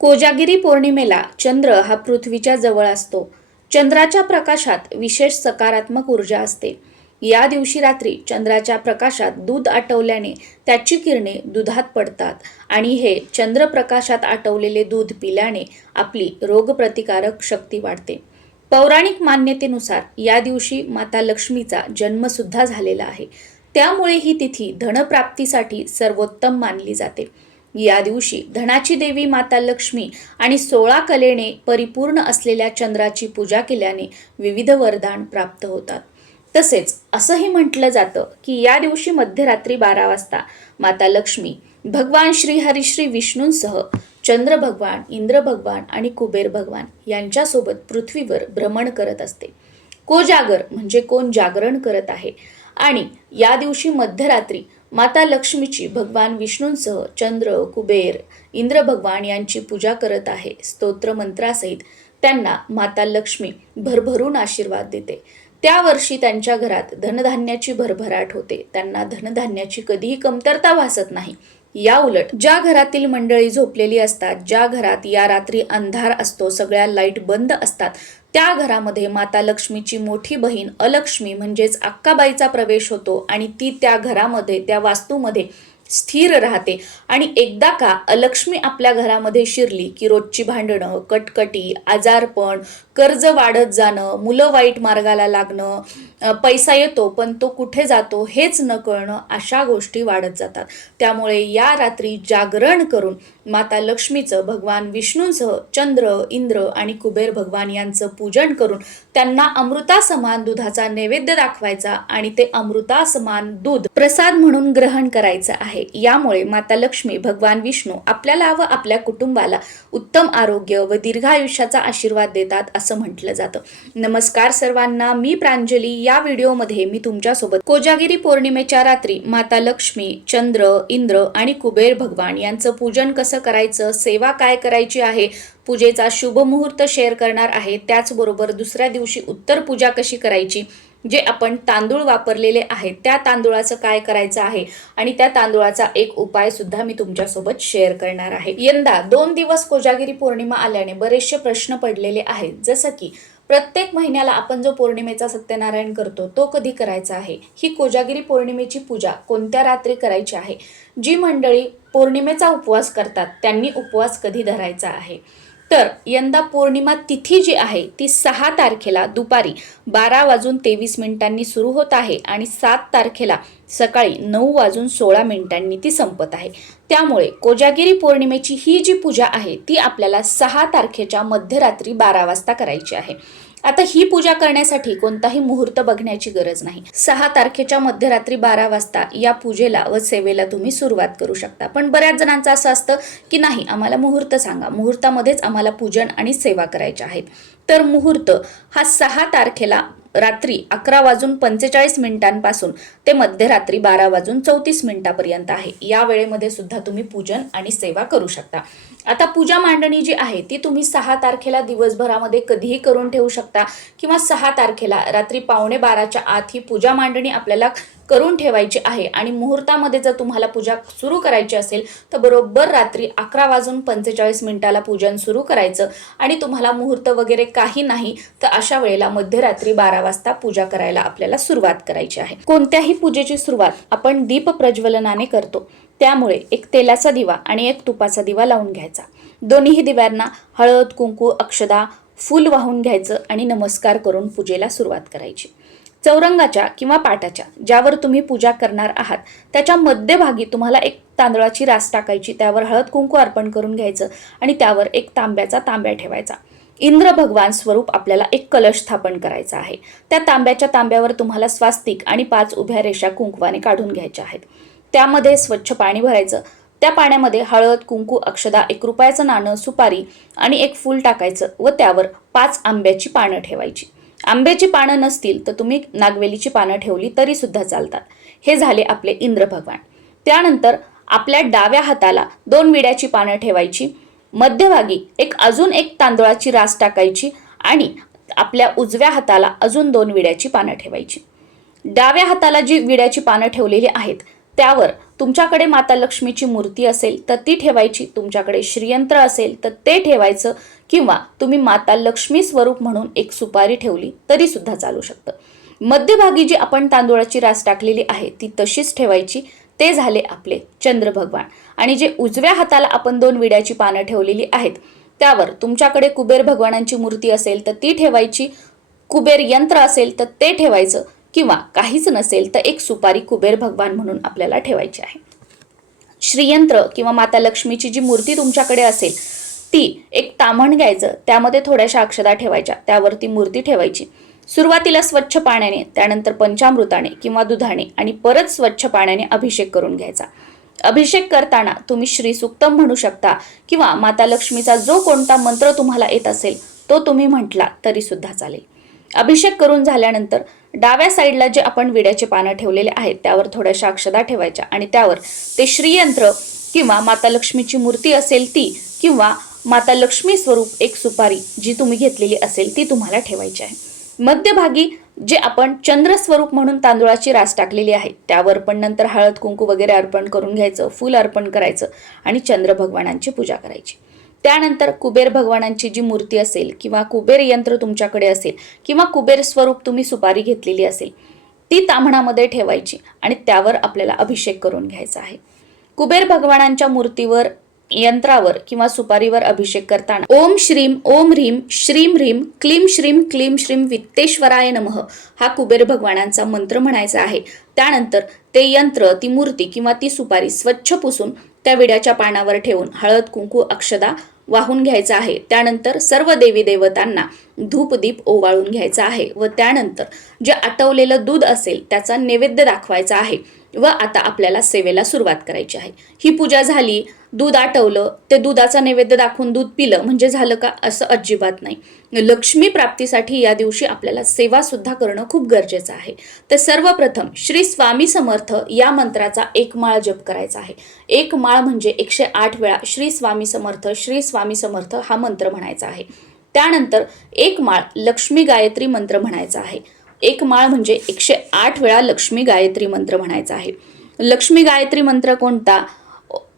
कोजागिरी पौर्णिमेला चंद्र हा पृथ्वीच्या जवळ असतो. चंद्राच्या प्रकाशात विशेष सकारात्मक ऊर्जा असते. या दिवशी रात्री चंद्राच्या प्रकाशात दूध आटवल्याने त्याची किरणे दुधात पडतात आणि हे चंद्रप्रकाशात आटवलेले दूध पिल्याने आपली रोगप्रतिकारक शक्ती वाढते. पौराणिक मान्यतेनुसार या दिवशी माता लक्ष्मीचा जन्मसुद्धा झालेला आहे. त्यामुळे ही तिथी धनप्राप्तीसाठी सर्वोत्तम मानली जाते. या दिवशी धनाची देवी माता लक्ष्मी आणि सोळा कलेने परिपूर्ण असलेल्या चंद्राची पूजा केल्याने विविध वरदान प्राप्त होतात. तसेच असंही म्हटलं जातं की या दिवशी मध्यरात्री बारा वाजता माता लक्ष्मी भगवान श्री हरिश्री विष्णूंसह चंद्र भगवान इंद्र भगवान आणि कुबेर भगवान यांच्यासोबत पृथ्वीवर भ्रमण करत असते. कोजागर म्हणजे कोण जागरण करत आहे आणि या दिवशी मध्यरात्री माता लक्ष्मीची भगवान विष्णूंसह चंद्र कुबेर इंद्र भगवान यांची पूजा करत आहे. स्तोत्र मंत्रासहित त्यांना माता लक्ष्मी भरभरून आशीर्वाद देते. त्या वर्षी त्यांच्या घरात धनधान्याची भरभराट होते. त्यांना धनधान्याची कधीही कमतरता भासत नाही. या उलट ज्या घरातील मंडळी झोपलेली असतात ज्या घरात या रात्री अंधार असतो सगळ्या लाइट बंद असतात त्या घरामध्ये माता लक्ष्मीची मोठी बहीण अलक्ष्मी म्हणजेच अक्काबाईचा प्रवेश होतो आणि ती त्या घरामध्ये त्या वास्तूमध्ये स्थिर राहते. आणि एकदा का अलक्ष्मी आपल्या घरामध्ये शिरली की रोजची भांडणं कटकटी आजारपण कर्ज वाढत जाणं मुलं वाईट मार्गाला लागणं पैसा येतो पण तो कुठे जातो हेच न कळणं अशा गोष्टी वाढत जातात. त्यामुळे या रात्री जागरण करून माता लक्ष्मीचं भगवान विष्णूंसह चंद्र इंद्र आणि कुबेर भगवान यांचं पूजन करून त्यांना अमृता समान दुधाचा नैवेद्य दाखवायचा आणि ते अमृता समान दूध प्रसाद म्हणून ग्रहण करायचं आहे. यामुळे माता लक्ष्मी भगवान विष्णू आपल्याला व आपल्या कुटुंबाला उत्तम आरोग्य व दीर्घ आयुष्याचा आशीर्वाद देतात असं म्हटलं जातं. नमस्कार सर्वांना मी प्रांजली. या व्हिडिओमध्ये मी तुमच्यासोबत कोजागिरी पौर्णिमेच्या रात्री माता लक्ष्मी चंद्र इंद्र आणि कुबेर भगवान यांचं पूजन कसं करायचं सेवा काय करायची आहे पूजेचा शुभ मुहूर्त शेअर करणार आहे. त्याचबरोबर दुसऱ्या दिवशी उत्तर पूजा कशी करायची? जे आपण तांदूळ वापरलेले आहेत त्या तांदूळाचं काय करायचं आहे? आणि त्या तांदूळाचा एक उपाय सुद्धा मी तुमच्यासोबत शेअर करणार आहे. यंदा दोन दिवस कोजागिरी पौर्णिमा आल्याने बरेचसे प्रश्न पडलेले आहेत. जसं की प्रत्येक महिन्याला आपण जो पौर्णिमेचा सत्यनारायण करतो तो कधी करायचा आहे? ही कोजागिरी पौर्णिमेची पूजा कोणत्या रात्री करायची आहे? जी मंडळी पौर्णिमेचा उपवास करतात त्यांनी उपवास कधी धरायचा आहे? तर यंदा पौर्णिमा तिथी जी आहे ती सहा तारखेला दुपारी बारा वाजून तेवीस मिनिटांनी सुरू होत आहे आणि सात तारखेला सकाळी नऊ वाजून सोळा मिनिटांनी ती संपत आहे. त्यामुळे कोजागिरी पौर्णिमेची ही जी पूजा आहे ती आपल्याला सहा तारखेच्या मध्यरात्री बारा वाजता करायची आहे. आता ही पूजा करण्यासाठी कोणताही मुहूर्त बघण्याची गरज नाही. सहा तारखेच्या मध्यरात्री बारा वाजता या पूजेला व सेवेला तुम्ही सुरुवात करू शकता. पण बऱ्याच जणांचं असं असतं की नाही आम्हाला मुहूर्त सांगा. मुहूर्तामध्येच आम्हाला पूजन आणि सेवा करायच्या आहेत. तर मुहूर्त हा सहा तारखेला रात्री अकरा वाजून पंचेचाळीस मिनिटांपासून ते मध्यरात्री बारा वाजून चौतीस मिनिटापर्यंत आहे. या वेळेमध्ये सुद्धा तुम्ही पूजन आणि सेवा करू शकता. आता पूजा मांडणी जी आहे ती तुम्ही सहा तारखेला दिवसभरामध्ये कधीही करून ठेवू शकता किंवा सहा तारखेला रात्री पावणे बाराच्या आत ही पूजा मांडणी आपल्याला करून ठेवायची आहे. आणि मुहूर्तामध्ये जर तुम्हाला पूजा सुरू करायची असेल तर बरोबर रात्री अकरा वाजून पंचेचाळीस मिनिटाला पूजन सुरू करायचं. आणि तुम्हाला मुहूर्त वगैरे काही नाही तर अशा वेळेला मध्यरात्री बारा वाजता पूजा करायला आपल्याला सुरुवात करायची आहे. कोणत्याही पूजेची सुरुवात आपण दीप प्रज्वलनाने करतो. त्यामुळे एक तेलाचा दिवा आणि एक तुपाचा दिवा लावून घ्यायचा. दोन्हीही दिव्यांना हळद कुंकू अक्षदा फूल वाहून घ्यायचं आणि नमस्कार करून पूजेला सुरुवात करायची. चौरंगाच्या किंवा पाटाच्या ज्यावर तुम्ही पूजा करणार आहात त्याच्या मध्यभागी तुम्हाला एक तांदळाची रास टाकायची त्यावर हळद कुंकू अर्पण करून घ्यायचं आणि त्यावर एक तांब्याचा तांब्या ठेवायचा. इंद्र भगवान स्वरूप आपल्याला एक कलश स्थापन करायचा आहे. त्या तांब्याच्या तांब्यावर तुम्हाला स्वास्तिक आणि पाच उभ्या रेषा कुंकवाने काढून घ्यायच्या आहेत. त्यामध्ये स्वच्छ पाणी भरायचं. त्या पाण्यामध्ये हळद कुंकू अक्षदा एक रुपयाचं नाणं सुपारी आणि एक फूल टाकायचं व त्यावर पाच आंब्याची पानं ठेवायची. आंब्याची पानं नसतील तर तुम्ही नागवेलीची पानं ठेवली तरी सुद्धा चालतात. हे झाले आपले इंद्र भगवान. त्यानंतर आपल्या डाव्या हाताला दोन विड्याची पानं ठेवायची. मध्यभागी एक अजून एक तांदळाची रास टाकायची आणि आपल्या उजव्या हाताला अजून दोन विड्याची पानं ठेवायची. डाव्या हाताला जी विड्याची पानं ठेवलेली आहेत त्यावर तुमच्याकडे माता लक्ष्मीची मूर्ती असेल तर ती ठेवायची. तुमच्याकडे श्रीयंत्र असेल तर ते ठेवायचं. किंवा तुम्ही माता लक्ष्मी स्वरूप म्हणून एक सुपारी ठेवली तरी सुद्धा चालू शकतं. मध्यभागी जी आपण तांदूळाची रास टाकलेली आहे ती तशीच ठेवायची. ते झाले आपले चंद्र भगवान आणि जे उजव्या हाताला आपण दोन विड्याची पानं ठेवलेली आहेत त्यावर तुमच्याकडे कुबेर भगवानांची मूर्ती असेल तर ती ठेवायची. कुबेर यंत्र असेल तर ते ठेवायचं. किंवा काहीच नसेल तर एक सुपारी कुबेर भगवान म्हणून आपल्याला ठेवायची आहे. श्रीयंत्र किंवा माता लक्ष्मीची जी मूर्ती तुमच्याकडे असेल ती एक तामण घ्यायचं त्यामध्ये थोड्याशा अक्षदा ठेवायच्या त्यावरती मूर्ती ठेवायची. सुरुवातीला स्वच्छ पाण्याने त्यानंतर पंचामृताने किंवा दुधाने आणि परत स्वच्छ पाण्याने अभिषेक करून घ्यायचा. अभिषेक करताना तुम्ही श्री सुक्तम म्हणू शकता किंवा माता लक्ष्मीचा जो कोणता मंत्र तुम्हाला येत असेल तो तुम्ही म्हटला तरी सुद्धा चालेल. अभिषेक करून झाल्यानंतर डाव्या साईडला जे आपण विड्याचे पानं ठेवलेले आहेत त्यावर थोड्याशा अक्षदा ठेवायच्या आणि त्यावर ते श्रीयंत्र किंवा माता लक्ष्मीची मूर्ती असेल ती किंवा माता लक्ष्मी स्वरूप एक सुपारी जी तुम्ही घेतलेली असेल ती तुम्हाला ठेवायची आहे. मध्यभागी जे आपण चंद्र स्वरूप म्हणून तांदूळाची रास टाकलेली आहे त्यावर पण नंतर हळद कुंकू वगैरे अर्पण करून घ्यायचं फूल अर्पण करायचं आणि चंद्र भगवानांची पूजा करायची. त्यानंतर कुबेर भगवानांची जी मूर्ती असेल किंवा कुबेर यंत्र तुमच्याकडे असेल किंवा कुबेर स्वरूप तुम्ही सुपारी घेतलेली असेल ती ताम्हणामध्ये ठेवायची आणि त्यावर आपल्याला अभिषेक करून घ्यायचा आहे. कुबेर भगवानांच्या मूर्तीवर यंत्रावर किंवा सुपारीवर अभिषेक करताना ओम श्रीम ओम ह्रीम श्रीम ह्रीम क्लीम श्रीम क्लीम श्रीम वित्तेश्वराय नमः हा कुबेर भगवानांचा मंत्र म्हणायचा आहे. त्यानंतर ते यंत्र ती मूर्ती किंवा ती सुपारी स्वच्छ पुसून त्या विड्याच्या पानावर ठेवून हळद कुंकू अक्षदा वाहून घ्यायचा आहे. त्यानंतर सर्व देवी देवतांना धूपदीप ओवाळून घ्यायचा आहे व त्यानंतर जे आटवलेलं दूध असेल त्याचा नैवेद्य दाखवायचा आहे. व आता आपल्याला सेवेला सुरुवात करायची आहे. ही पूजा झाली दूध आटवलं ते दुधाचा नैवेद्य दाखवून दूध पिलं म्हणजे झालं का असं अजिबात नाही. लक्ष्मी प्राप्तीसाठी या दिवशी आपल्याला सेवा सुद्धा करणं खूप गरजेचं आहे. तर सर्वप्रथम श्री स्वामी समर्थ या मंत्राचा एक माळ जप करायचा आहे. एक माळ म्हणजे एकशे आठ वेळा श्री स्वामी समर्थ श्री स्वामी समर्थ हा मंत्र म्हणायचा आहे. त्यानंतर एक माळ लक्ष्मी गायत्री मंत्र म्हणायचा आहे. एक माळ म्हणजे एकशे आठ वेळा लक्ष्मी गायत्री मंत्र म्हणायचा आहे. लक्ष्मी गायत्री मंत्र कोणता?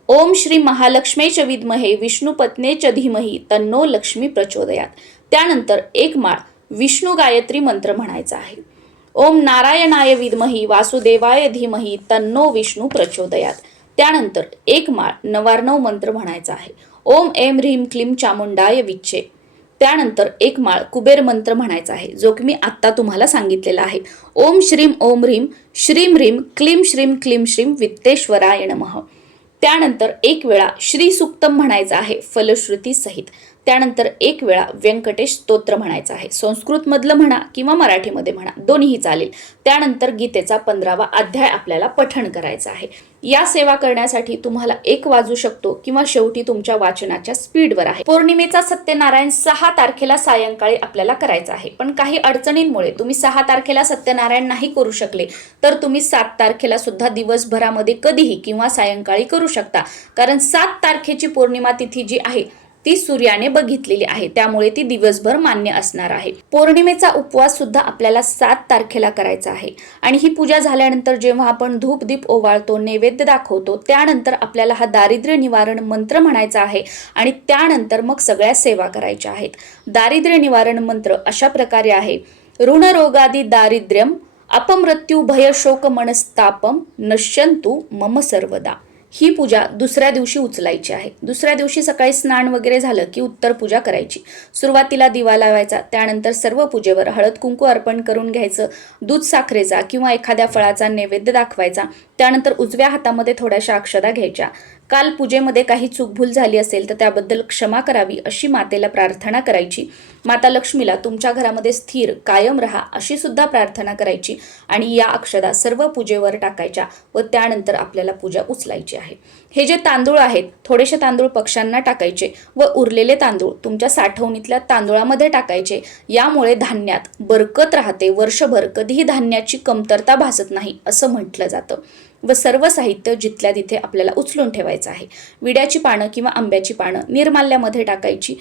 ओम श्री महालक्ष्मेच विद्महे विष्णुपत्नेच धीमही तन्नो लक्ष्मी प्रचोदयात. त्यानंतर एक माळ विष्णू गायत्री मंत्र म्हणायचा आहे. ओम नारायणाय विद्मही वासुदेवाय धीमही तन्नो विष्णू प्रचोदयात. त्यानंतर एक माळ नवार्णव मंत्र म्हणायचा आहे. ओम एम ह्रीम क्लीम चामुंडाय विच्छे त्यानंतर एक माळ कुबेर मंत्र म्हणायचा आहे जो की मी आत्ता तुम्हाला सांगितलेला आहे. ओम श्रीम ओम ह्रीम श्रीम ह्रीम क्लीम श्रीम क्लीम श्रीम वित्तेश्वराय नमः. त्यानंतर एक वेळा श्री सुक्तम म्हणायचं आहे फलश्रुती सहित. त्यानंतर एक वेळा व्यंकटेश स्तोत्र म्हणायचं आहे. संस्कृतमधलं म्हणा किंवा मराठीमध्ये म्हणा दोन्हीही चालेल. त्यानंतर गीतेचा पंधरावा अध्याय आपल्याला पठण करायचा आहे. या सेवा करण्यासाठी तुम्हाला एक वाजू शकतो किंवा शेवटी तुमच्या वाचनाच्या स्पीडवर आहे. पौर्णिमेचा सत्यनारायण सहा तारखेला सायंकाळी आपल्याला करायचा आहे. पण काही अडचणींमुळे तुम्ही सहा तारखेला सत्यनारायण नाही करू शकले तर तुम्ही सात तारखेला सुद्धा दिवसभरामध्ये कधीही किंवा सायंकाळी करू शकता. कारण सात तारखेची पौर्णिमा तिथी जी आहे ती सूर्याने बघितलेली आहे. त्यामुळे ती दिवसभर मान्य असणार आहे. पौर्णिमेचा उपवास सुद्धा आपल्याला सात तारखेला करायचा आहे. आणि ही पूजा झाल्यानंतर जेव्हा आपण धूप दीप ओवाळतो नैवेद्य दाखवतो त्यानंतर आपल्याला हा दारिद्र्य निवारण मंत्र म्हणायचा आहे आणि त्यानंतर मग सगळ्या सेवा करायच्या आहेत. दारिद्र्य निवारण मंत्र अशा प्रकारे आहे. ऋणरोगादी दारिद्र्यम अपमृत्यू भय शोक मनस्तापम नश्यंतु मम सर्वदा. ही पूजा दुसऱ्या दिवशी उचलायची आहे. दुसऱ्या दिवशी सकाळी स्नान वगैरे झालं की उत्तर पूजा करायची. सुरुवातीला दिवा लावायचा त्यानंतर सर्व पूजेवर हळद कुंकू अर्पण करून घ्यायचं दूध साखरेचा किंवा एखाद्या फळाचा नैवेद्य दाखवायचा त्यानंतर उजव्या हातामध्ये थोड्याशा अक्षदा घ्यायच्या. काल पूजेमध्ये काही चूकभूल झाली असेल तर त्याबद्दल क्षमा करावी अशी मातेला प्रार्थना करायची. माता लक्ष्मीला तुमच्या घरामध्ये स्थिर कायम राहा अशी सुद्धा प्रार्थना करायची आणि या अक्षदा सर्व पूजेवर टाकायच्या व त्यानंतर आपल्याला पूजा उचलायची आहे. हे जे तांदूळ आहेत थोडेसे तांदूळ पक्ष्यांना टाकायचे व उरलेले तांदूळ तुमच्या साठवणीतल्या तांदूळामध्ये टाकायचे. यामुळे धान्यात बरकत राहते. वर्षभर कधीही धान्याची कमतरता भासत नाही असं म्हटलं जातं. व सर्व साहित्य जिथल्या तिथे आपल्याला उचलून ठेवायचं आहे. विड्याची पानं किंवा आंब्याची पानं निर्माल्यामध्ये टाकायची.